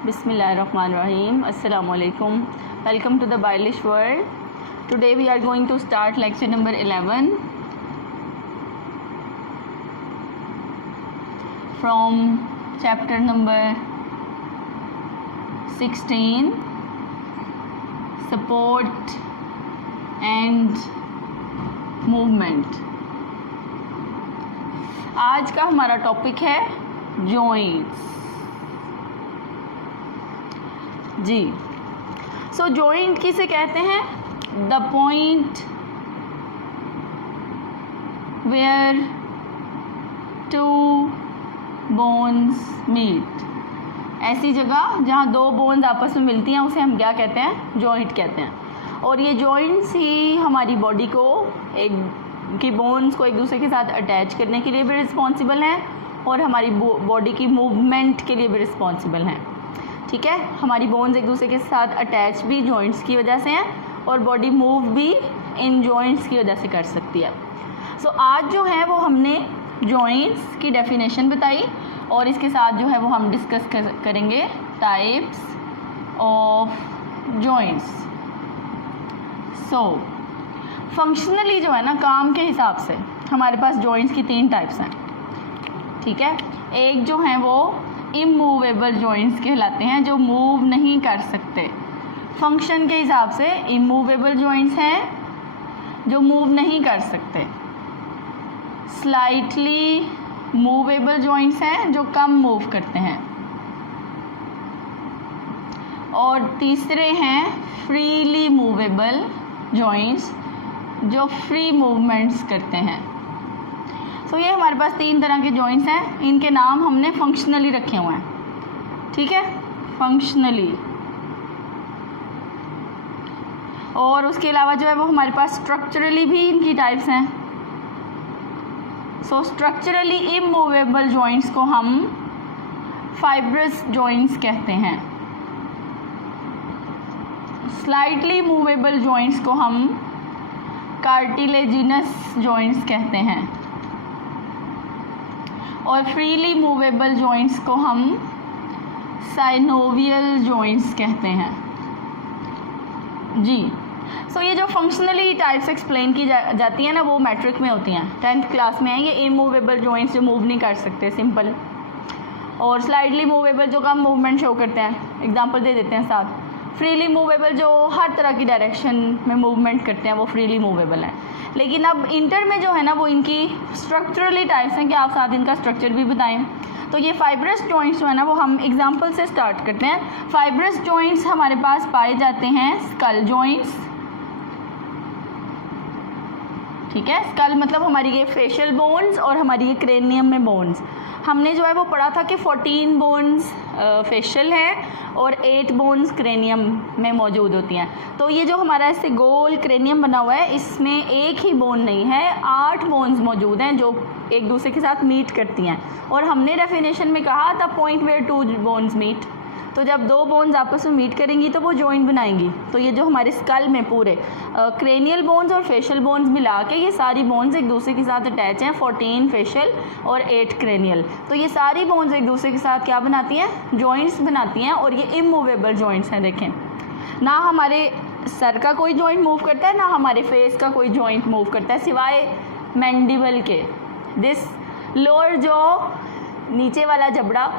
Bismillahirrahmanirrahim. Assalamu alaikum. Welcome to the Bailish world. Today we are going to start lecture number 11 from chapter number 16, support and movement. आज का हमारा topic है joints. जी, सो joint किसे कहते हैं? The point where two bones meet. ऐसी जगह जहाँ दो बोन्स आपस में मिलती हैं उसे हम क्या कहते हैं? जॉइंट कहते हैं. और ये जॉइंट्स ही हमारी बॉडी को की बोन्स को एक दूसरे के साथ अटैच करने के लिए भी रिस्पॉन्सिबल हैं और हमारी बॉडी की मूवमेंट के लिए भी रिस्पॉन्सिबल हैं. ठीक है, हमारी बोन्स एक दूसरे के साथ अटैच भी जॉइंट्स की वजह से हैं और बॉडी मूव भी इन जॉइंट्स की वजह से कर सकती है. सो आज जो है वो हमने जॉइंट्स की डेफिनेशन बताई और इसके साथ जो है वो हम डिस्कस करेंगे types of joints. So functionally जो है ना, काम के हिसाब से हमारे पास जॉइंट्स की 3 टाइप्स हैं. ठीक है, एक जो है वो इमूवेबल जॉइंट्स कहलाते हैं, जो मूव नहीं कर सकते. फंक्शन के हिसाब से इमूवेबल जॉइंट्स हैं जो मूव नहीं कर सकते. स्लाइटली मूवेबल जॉइंट्स हैं जो कम मूव करते हैं. और तीसरे हैं फ्रीली मूवेबल जॉइंट्स जो फ्री मूवमेंट्स करते हैं. तो ये हमारे पास 3 तरह के जॉइंट्स हैं. इनके नाम हमने फंक्शनली रखे हुए हैं. ठीक है, फंक्शनली. और उसके अलावा जो है वो हमारे पास स्ट्रक्चरली भी इनकी टाइप्स हैं. सो स्ट्रक्चरली इमूवेबल जॉइंट्स को हम फाइब्रस जॉइंट्स कहते हैं. स्लाइटली मूवेबल जॉइंट्स को हम कार्टिलेजिनस जॉइंट्स कहते हैं. और फ्रीली मूवेबल जॉइंट्स को हम साइनोवियल जॉइंट्स कहते हैं. जी, सो ये जो फंक्शनली टाइप्स एक्सप्लेन की जाती है ना, वो मैट्रिक में होती हैं. 10th क्लास में है ये इमूवेबल जॉइंट्स जो मूव नहीं कर सकते, सिंपल. और स्लाइडली मूवेबल जो कम मूवमेंट शो करते हैं. एग्जांपल दे देते हैं साथ. फ्रीली मूवेबल जो हर तरह की डायरेक्शन में मूवमेंट करते हैं वो फ्रीली मूवेबल है. लेकिन अब इंटर में जो है ना वो इनकी स्ट्रक्चरली टाइप्स हैं कि आप साथ इनका स्ट्रक्चर भी बताएं. तो ये फाइब्रस जॉइंट्स जो है ना वो हम एग्जांपल से स्टार्ट करते हैं. फाइब्रस जॉइंट्स हमारे पास पाए जाते हैं स्कल जॉइंट्स. ठीक है, स्कल मतलब हमारी ये फेशियल बोन्स और हमारी ये क्रेनियम में बोन्स. हमने जो है वो पढ़ा था कि 14 बोन्स फेशियल हैं और 8 बोन्स क्रेनियम में मौजूद होती हैं. तो ये जो हमारा ऐसे गोल क्रेनियम बना हुआ है इसमें एक ही बोन नहीं है, 8 बोन्स मौजूद हैं जो एक दूसरे के साथ मीट करती हैं. और हमने डेफिनेशन में कहा था पॉइंट वेयर 2 बोन्स मीट. तो जब 2 बोन्स आपस में मीट करेंगी तो वो जॉइंट बनाएंगी. तो ये जो हमारे स्कल में पूरे क्रेनियल बोन्स और फेशियल बोन्स मिला के ये सारी बोन्स एक दूसरे के साथ अटैच हैं. 14 फेशियल और 8 क्रेनियल. तो ये सारी बोन्स एक दूसरे के साथ क्या बनाती हैं? जॉइंट्स बनाती हैं. और ये इमूवेबल जॉइंट्स हैं. देखें, ना हमारे सर का कोई जॉइंट मूव करता है ना हमारे फेस का कोई जॉइंट मूव करता है सिवाय मैंडिबल के. दिस लोअर जॉ, नीचे वाला जबड़ा,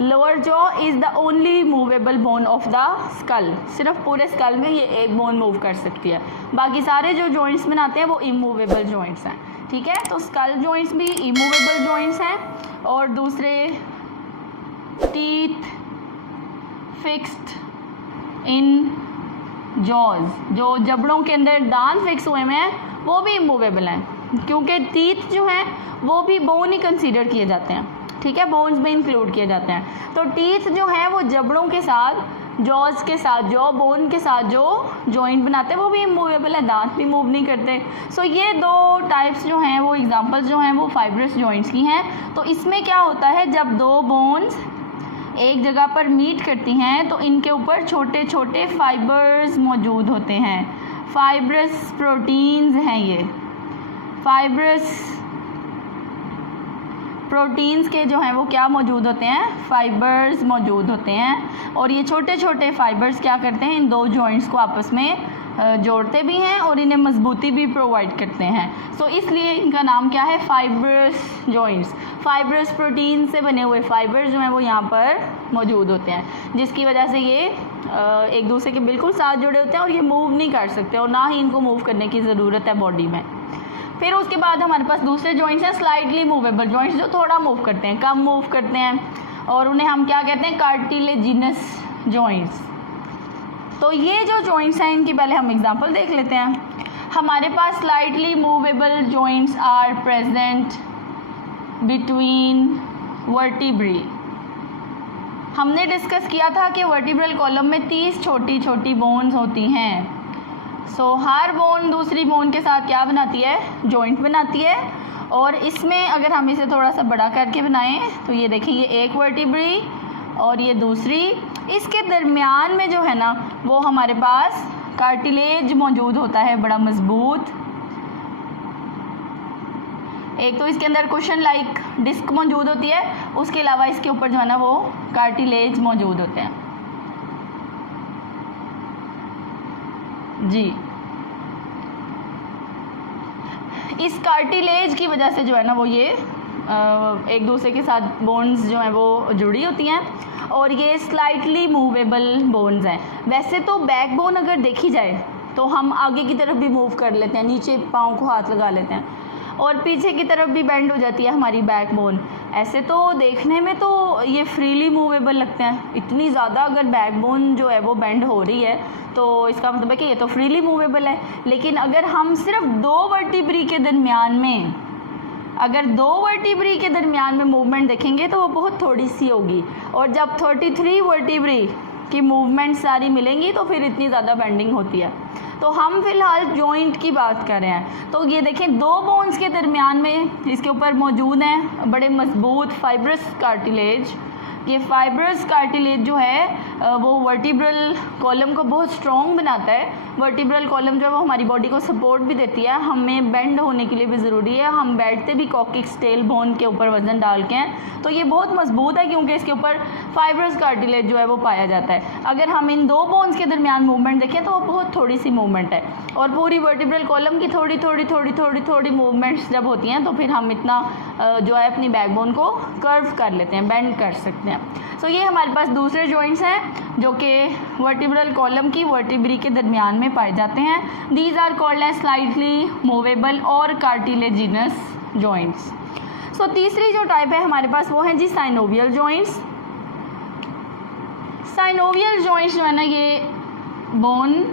lower jaw is the only movable bone of the skull. सिर्फ पूरे स्कल में ये एक बोन मूव कर सकती है. बाकी सारे जो जॉइंट्स बनाते हैं वो इमूवेबल जॉइंट्स हैं. ठीक है, तो स्कल जॉइंट्स भी इमूवेबल जॉइंट्स हैं. और दूसरे टीथ फिक्स्ड इन जॉज, जो जबड़ों के अंदर दांत फिक्स हुए हुए हैं वो भी इमूवेबल हैं, क्योंकि टीथ जो हैं वो भी बोन ही कंसीडर किए जाते हैं. ठीक है, बोन्स में इंक्लूड किए जाते हैं. तो टीथ जो हैं वो जबड़ों के साथ, जॉज के साथ, जॉ बोन के साथ जो जॉइंट बनाते हैं वो भी इमूवेबल है, दांत भी मूव नहीं करते. सो ये 2 टाइप्स जो हैं वो एग्जांपल्स जो हैं वो फाइब्रस जॉइंट्स की हैं. तो इसमें क्या होता है, जब 2 बोन्स एक जगह पर मीट करती हैं तो इनके ऊपर छोटे छोटे फाइबर्स मौजूद होते हैं. फाइब्रस प्रोटीन्स हैं ये. फाइब्रस प्रोटीन्स के जो हैं वो क्या मौजूद होते हैं, फाइबर्स मौजूद होते हैं। और ये छोटे छोटे फाइबर्स क्या करते हैं, इन दो जॉइंट्स को आपस में जोड़ते भी हैं और इन्हें मजबूती भी प्रोवाइड करते हैं। सो इसलिए इनका नाम क्या है, फाइब्रस जॉइंट्स। फाइब्रस प्रोटीन से बने हुए फाइबर्स जो हैं वो यहाँ पर मौजूद होते हैं, जिसकी वजह से ये एक दूसरे के बिल्कुल साथ जुड़े होते हैं और ये मूव नहीं कर सकते और ना ही इनको मूव करने की ज़रूरत है बॉडी में। फिर उसके बाद हमारे पास दूसरे जॉइंट्स हैं, स्लाइटली मूवेबल जॉइंट्स, जो थोड़ा मूव करते हैं, कम मूव करते हैं, और उन्हें हम क्या कहते हैं, कार्टिलेजिनस जॉइंट्स। तो ये जो जॉइंट्स हैं इनकी पहले हम एग्जांपल देख लेते हैं। हमारे पास slightly movable joints are present between vertebrae. हमने डिस्कस किया था कि वर्टिब्रल कॉलम में 30 छोटी छोटी बोन्स होती हैं। सो हर बोन दूसरी बोन के साथ क्या बनाती है, जॉइंट बनाती है। और इसमें अगर हम इसे थोड़ा सा बड़ा करके बनाएं तो ये देखें, ये एक वर्टिब्री और ये दूसरी, इसके दरमियान में जो है ना वो हमारे पास कार्टिलेज मौजूद होता है, बड़ा मजबूत। एक तो इसके अंदर कुशन लाइक डिस्क मौजूद होती है, उसके अलावा इसके ऊपर जो है ना वो कार्टिलेज मौजूद होते हैं। जी, इस कार्टिलेज की वजह से जो है ना वो ये एक दूसरे के साथ बोन्स जो हैं वो जुड़ी होती हैं और ये स्लाइटली मूवेबल बोन्स हैं। वैसे तो बैक बोन अगर देखी जाए तो हम आगे की तरफ भी मूव कर लेते हैं, नीचे पाँव को हाथ लगा लेते हैं और पीछे की तरफ भी बेंड हो जाती है हमारी बैक बोन। ऐसे तो देखने में तो ये फ्रीली मूवेबल लगते हैं, इतनी ज़्यादा अगर बैक बोन जो है वो बेंड हो रही है तो इसका मतलब है कि ये तो फ्रीली मूवेबल है। लेकिन अगर हम सिर्फ दो वर्टिब्री के दरमियान में, अगर दो वर्टिब्री के दरमियान में मूवमेंट देखेंगे तो वो बहुत थोड़ी सी होगी, और जब 33 वर्टिब्री की मूवमेंट सारी मिलेंगी तो फिर इतनी ज़्यादा बेंडिंग होती है। तो हम फिलहाल जॉइंट की बात कर रहे हैं। तो ये देखें, दो बोन्स के दरमियान में इसके ऊपर मौजूद हैं बड़े मजबूत फाइब्रस कार्टिलेज। ये फाइब्रस कार्टिलेज जो है वो वर्टिब्रल कॉलम को बहुत स्ट्रॉन्ग बनाता है। वर्टिब्रल कॉलम जो है वो हमारी बॉडी को सपोर्ट भी देती है, हमें बेंड होने के लिए भी ज़रूरी है। हम बैठते भी कॉक्सिक्स टेल बोन के ऊपर वज़न डाल के हैं, तो ये बहुत मजबूत है क्योंकि इसके ऊपर फाइब्रस कार्टिलेज जो है वो पाया जाता है। अगर हम इन दो बोन्स के दरमियान मूवमेंट देखें तो वो बहुत थोड़ी सी मूवमेंट है, और पूरी वर्टिब्रल कॉलम की थोड़ी थोड़ी थोड़ी थोड़ी थोड़ी मूवमेंट्स जब होती हैं तो फिर हम इतना जो है अपनी बैकबोन को कर्व कर लेते हैं, बेंड कर सकते हैं। सो ये हमारे पास दूसरे जॉइंट्स हैं जो कि वर्टिब्रल कॉलम की वर्टिब्री के दरमियान में पाए जाते हैं। These are called as slightly movable और कार्टिलेजिनस जॉइंट्स। सो तीसरी जो टाइप है हमारे पास वो है जी साइनोवियल जॉइंट्स। साइनोवियल जॉइंट्स जो है ना, ये बोन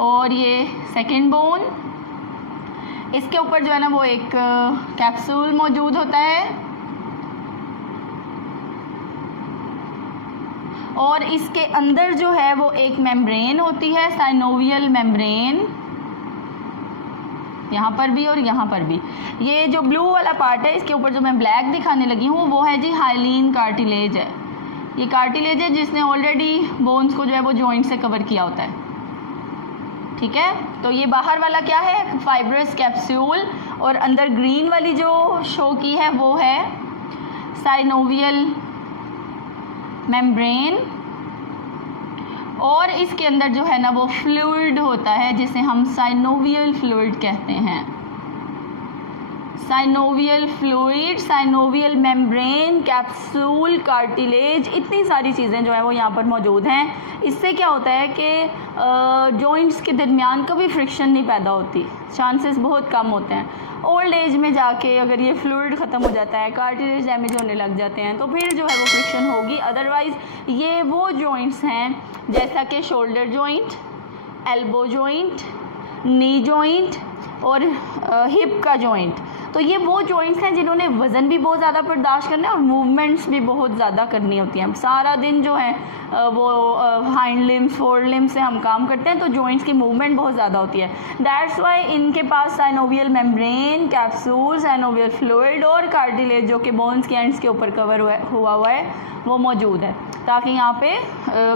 और ये सेकेंड बोन, इसके ऊपर जो है ना वो एक कैप्सूल मौजूद होता है और इसके अंदर जो है वो एक मेम्ब्रेन होती है, साइनोवियल मेम्ब्रेन, यहाँ पर भी और यहाँ पर भी। ये जो ब्लू वाला पार्ट है इसके ऊपर जो मैं ब्लैक दिखाने लगी हूँ वो है जी हाइलीन कार्टिलेज है। ये कार्टिलेज है जिसने ऑलरेडी बोन्स को जो है वो जॉइंट से कवर किया होता है, ठीक है। तो ये बाहर वाला क्या है, फाइब्रस कैप्सूल, और अंदर ग्रीन वाली जो शो की है वो है साइनोवियल मेम्ब्रेन, और इसके अंदर जो है ना वो फ्लूइड होता है जिसे हम साइनोवियल फ्लूइड कहते हैं। Synovial fluid, synovial membrane, capsule, cartilage, इतनी सारी चीज़ें जो है वो यहाँ पर मौजूद हैं। इससे क्या होता है कि जॉइंट्स के दरमियान कभी फ्रिक्शन नहीं पैदा होती, चांसेस बहुत कम होते हैं। ओल्ड एज में जाके अगर ये फ्लूइड ख़त्म हो जाता है, कार्टिलेज डैमेज होने लग जाते हैं तो फिर जो है वो फ्रिक्शन होगी। अदरवाइज़ ये वो जॉइंट्स हैं जैसा कि shoulder joint, elbow joint, knee joint और हिप का जॉइंट। तो ये वो जॉइंट्स हैं जिन्होंने वज़न भी बहुत ज़्यादा बर्दाश्त करना है और मूवमेंट्स भी बहुत ज़्यादा करनी होती हैं। सारा दिन जो है वो हाइंड लिम्स, फोर लिम्स से हम काम करते हैं तो जॉइंट्स की मूवमेंट बहुत ज़्यादा होती है। दैट्स वाई इनके पास synovial membrane, capsule, synovial fluid और कार्टिलेज जो कि बोन्स के एंड्स के ऊपर कवर हुआ है वो मौजूद है। ताकि यहाँ पे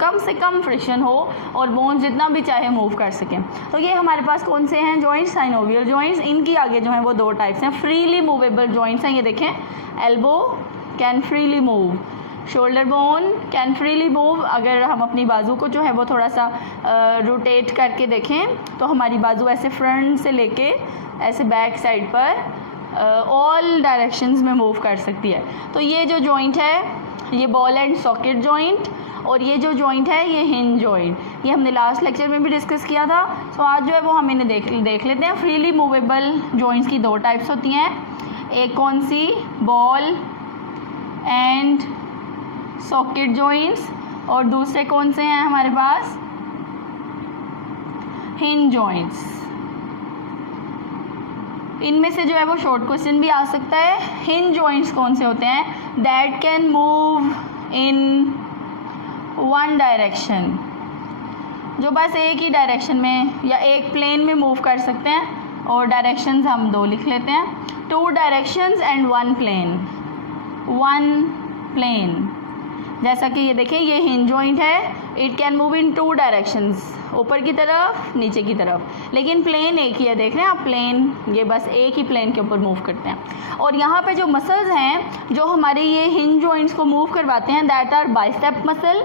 कम से कम फ्रिक्शन हो और बोन्स जितना भी चाहे मूव कर सकें। तो ये हमारे पास कौन से हैं जॉइंट्स, साइनोवियल जॉइंट्स। इनकी आगे जो हैं वो दो टाइप्स हैं, फ्रीली मूवेबल जॉइंट्स हैं। ये देखें, elbow can freely move, shoulder bone can freely move. अगर हम अपनी बाजू को जो है वो थोड़ा सा रोटेट करके देखें तो हमारी बाजू ऐसे फ्रंट से लेके ऐसे बैक साइड पर ऑल डायरेक्शंस में मूव कर सकती है। तो ये जो जॉइंट है ये बॉल एंड सॉकेट जॉइंट, और ये जो जॉइंट है ये हिंज जॉइंट, ये हमने लास्ट लेक्चर में भी डिस्कस किया था। तो आज जो है वो हम इन्हें देख लेते हैं। फ्रीली मूवेबल जॉइंट्स की दो टाइप्स होती हैं, एक कौन सी, बॉल एंड सॉकेट जॉइंट्स, और दूसरे कौन से हैं हमारे पास, हिंज जॉइंट्स। इनमें से जो है वो शॉर्ट क्वेश्चन भी आ सकता है। हिंज जॉइंट्स कौन से होते हैं, that can move in one direction, जो बस एक ही डायरेक्शन में या एक प्लेन में मूव कर सकते हैं, और डायरेक्शंस हम दो लिख लेते हैं, 2 डायरेक्शंस एंड 1 प्लेन, 1 प्लेन। जैसा कि ये देखें, ये हिंज जॉइंट है, it can move in 2 directions, ऊपर की तरफ नीचे की तरफ, लेकिन प्लेन एक ही है। देख रहे हैं आप, प्लेन ये बस एक ही प्लेन के ऊपर मूव करते हैं। और यहाँ पे जो मसल्स हैं जो हमारे ये हिंज जॉइंट्स को मूव करवाते हैं, दैट आर बाइसेप मसल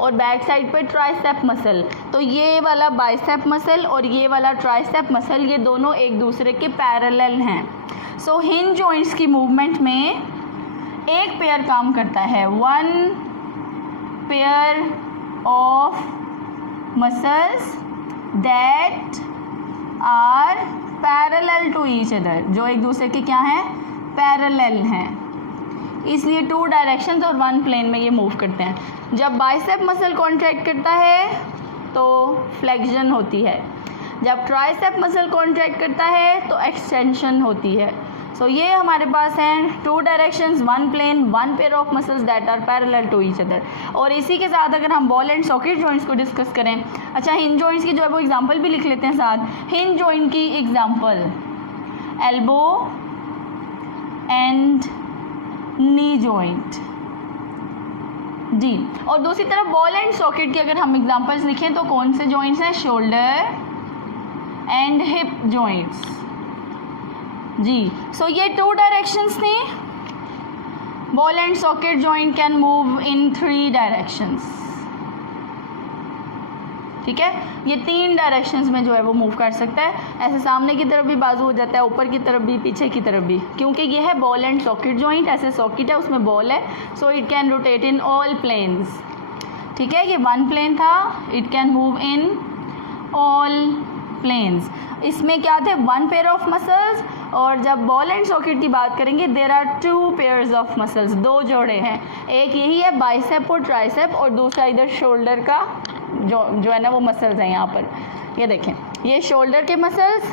और बैक साइड पे ट्राइसेप मसल। तो ये वाला बाइसेप मसल और ये वाला ट्राइसेप मसल, ये दोनों एक दूसरे के पैरेलल हैं। सो हिंज जॉइंट्स की मूवमेंट में एक पेयर काम करता है, 1 pair of muscles that are parallel to each other, जो एक दूसरे के क्या हैं, पैरेलल हैं, इसलिए 2 डायरेक्शंस और 1 प्लेन में ये मूव करते हैं। जब बाइसेप मसल कॉन्ट्रैक्ट करता है तो फ्लेक्शन होती है, जब ट्राइसेप मसल कॉन्ट्रैक्ट करता है तो एक्सटेंशन होती है। सो ये हमारे पास हैं 2 directions, 1 plane, 1 pair of muscles that are parallel to each other. और इसी के साथ अगर हम बॉल एंड सॉकेट जॉइंट्स को डिस्कस करें, अच्छा हिंज जॉइंट्स की जो है वो एग्जांपल भी लिख लेते हैं साथ। हिंज जॉइंट की example, elbow and knee joint, जी। और दूसरी तरफ बॉल एंड सॉकेट की अगर हम एग्जांपल्स लिखें तो कौन से जॉइंट्स हैं, शोल्डर एंड हिप जॉइंट्स, जी। सो ये 2 डायरेक्शंस थी। Ball and socket joint can move in 3 directions, ठीक है। ये 3 डायरेक्शंस में जो है वो मूव कर सकता है, ऐसे सामने की तरफ भी बाजू हो जाता है, ऊपर की तरफ भी, पीछे की तरफ भी, क्योंकि ये है बॉल एंड सॉकेट जॉइंट। ऐसे सॉकेट है, उसमें बॉल है, so it can rotate in all planes, ठीक है। ये 1 प्लेन था, it can move in all planes. इसमें क्या थे, 1 पेयर ऑफ मसल्स, और जब बॉल एंड सॉकेट की बात करेंगे there are 2 pairs of muscles, 2 जोड़े हैं, एक यही है बाइसेप और ट्राइसेप, और दूसरा इधर शोल्डर का जो है ना वो मसल्स हैं। यहाँ पर ये देखें, ये शोल्डर के मसल्स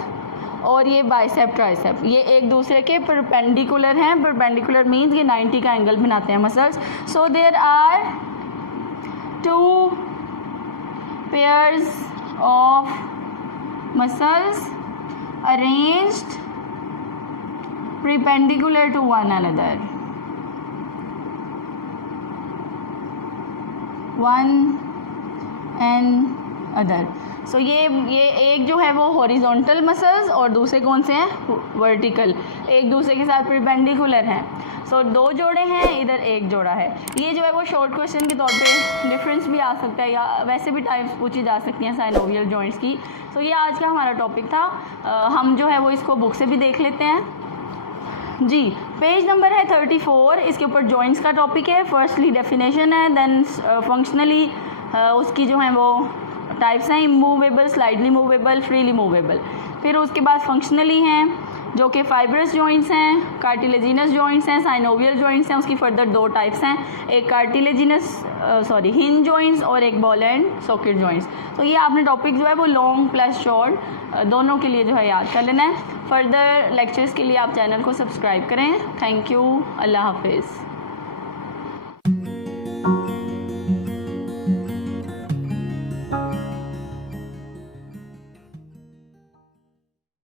और ये बाइसेप ट्राइसेप, ये एक दूसरे के परपेंडिकुलर हैं। परपेंडिकुलर मीन्स ये 90 का एंगल बनाते हैं muscles. So there are 2 pairs of muscles arranged perpendicular to one another, one and other। सो ये एक जो है वो हॉरिजॉन्टल मसल्स और दूसरे कौन से हैं, वर्टिकल, एक दूसरे के साथ परपेंडिकुलर हैं। सो 2 जोड़े हैं, इधर 1 जोड़ा है। ये जो है वो शॉर्ट क्वेश्चन के तौर पे डिफरेंस भी आ सकता है, या वैसे भी टाइप्स पूछी जा सकती हैं साइनोवियल जॉइंट्स की। सो ये आज का हमारा टॉपिक था। हम जो है वो इसको बुक से भी देख लेते हैं, जी। पेज नंबर है 34, इसके ऊपर जॉइंट्स का टॉपिक है। फर्स्टली डेफिनेशन है, देन फंक्शनली उसकी जो है वो टाइप्स हैं, immovable, slightly movable, freely movable. फिर उसके बाद फंक्शनली हैं जो कि फाइब्रस जॉइंट्स हैं, कार्टिलेजिनस जॉइंट्स हैं, साइनोवियल जॉइंट्स हैं। उसकी फर्दर 2 टाइप्स हैं, एक कार्टिलेजिनस हिंज जॉइंट्स और एक बॉल एंड सॉकेट जॉइंट्स। तो ये आपने टॉपिक जो है वो लॉन्ग प्लस शॉर्ट दोनों के लिए जो है याद कर लेना है। फर्दर लेक्चर्स के लिए आप चैनल को सब्सक्राइब करें। थैंक यू, अल्लाह हाफिज़।